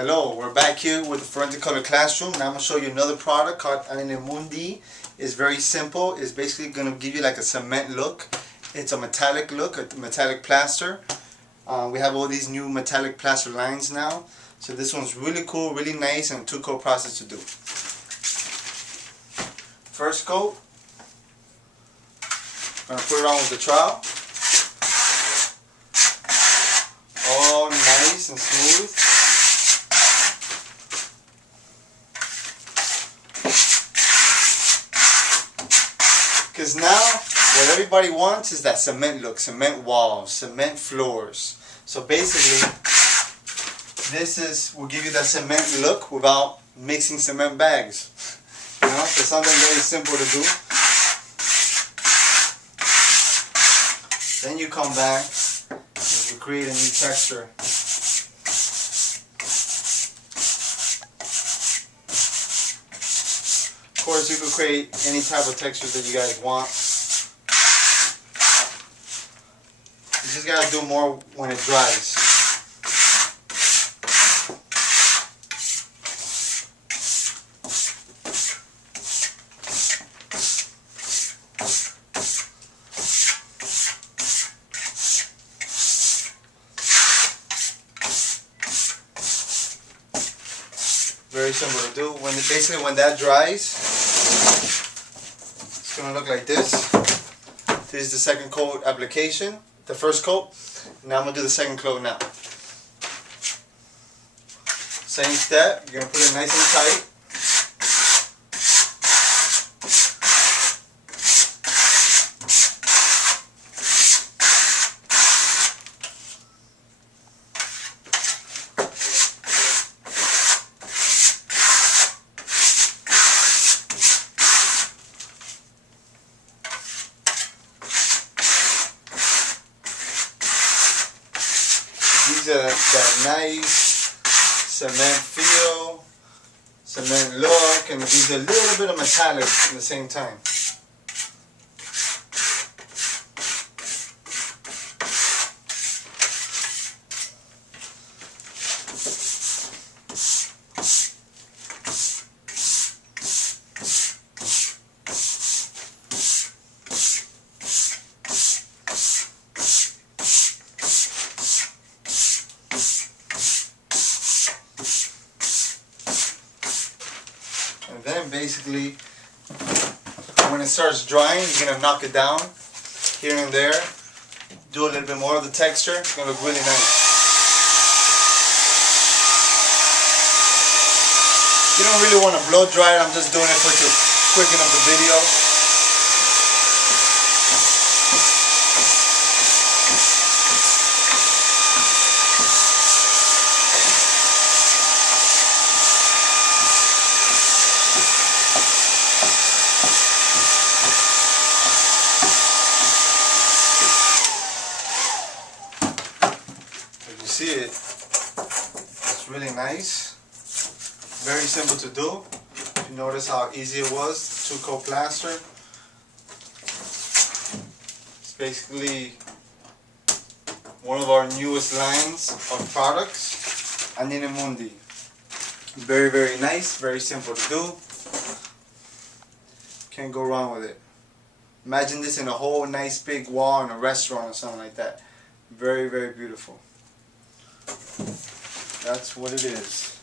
Hello, we're back here with the Firenzecolor classroom. Now I'm going to show you another product called Animamundi. It's very simple. It's basically going to give you like a cement look. It's a metallic look, a metallic plaster. We have all these new metallic plaster lines now. So this one's really cool, really nice, and a two-coat process to do. First coat, I'm going to put it on with the trowel. All nice and smooth. Because now, what everybody wants is that cement look, cement walls, cement floors. So basically, will give you that cement look without mixing cement bags. You know, so something very simple to do. Then you come back and you create a new texture. Of course, you could create any type of texture that you guys want. You just gotta do more when it dries. Very simple to do. Basically when that dries, it's going to look like this. This is the second coat application, the first coat. Now I'm going to do the second coat now. Same step, you're going to put it nice and tight. These are that nice cement feel, cement look, and these are a little bit of metallic at the same time. And then basically, when it starts drying, you're going to knock it down here and there. Do a little bit more of the texture. It's going to look really nice. You don't really want to blow dry it. I'm just doing it to quicken up the video. See it, it's really nice, very simple to do. You notice how easy it was, two-coat plaster. It's basically one of our newest lines of products, Animamundi. Very, very nice, very simple to do. Can't go wrong with it. Imagine this in a whole nice big wall in a restaurant or something like that. Very, very beautiful. That's what it is.